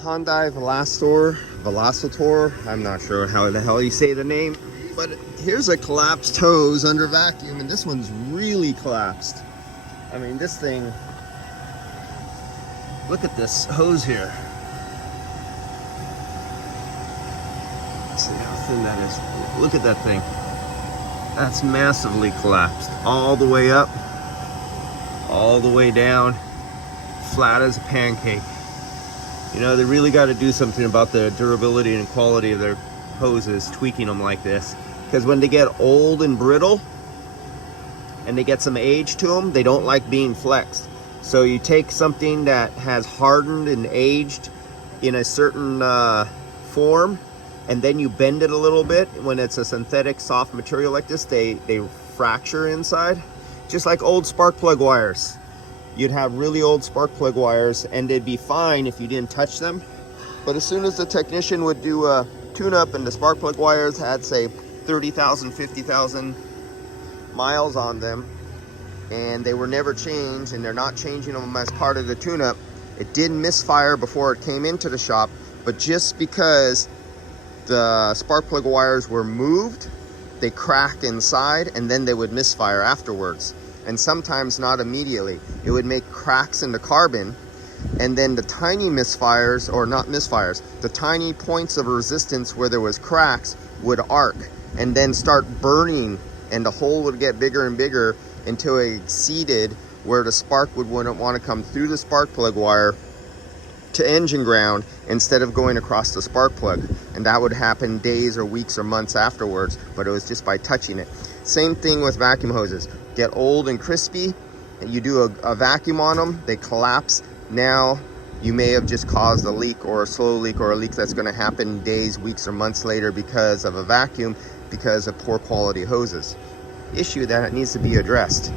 Hyundai Velocitor. I'm not sure how the hell you say the name, but here's a collapsed hose under vacuum, and this one's really collapsed. I mean, this thing, look at this hose here. Let's see how thin that is. Look at that thing. That's massively collapsed. All the way up, all the way down, flat as a pancake. You know, they really got to do something about the durability and quality of their hoses, tweaking them like this. Because when they get old and brittle, and they get some age to them, they don't like being flexed. So you take something that has hardened and aged in a certain form, and then you bend it a little bit. When it's a synthetic soft material like this, they fracture inside, just like old spark plug wires. You'd have really old spark plug wires and they'd be fine if you didn't touch them. But as soon as the technician would do a tune-up and the spark plug wires had, say, 30,000, 50,000 miles on them, and they were never changed, and they're not changing them as part of the tune-up, it did misfire before it came into the shop. But just because the spark plug wires were moved, they cracked inside, and then they would misfire afterwards. And sometimes not immediately. It would make cracks in the carbon, and then the tiny misfires, or not misfires, the tiny points of resistance where there was cracks would arc and then start burning, and the hole would get bigger and bigger until it exceeded where the spark wouldn't want to come through the spark plug wire to engine ground instead of going across the spark plug. And that would happen days or weeks or months afterwards, but it was just by touching it. Same thing with vacuum hoses. Get old and crispy, and you do a vacuum on them, they collapse. Now you may have just caused a leak, or a slow leak, or a leak that's going to happen days, weeks, or months later because of a vacuum, because of poor quality hoses. Issue that needs to be addressed.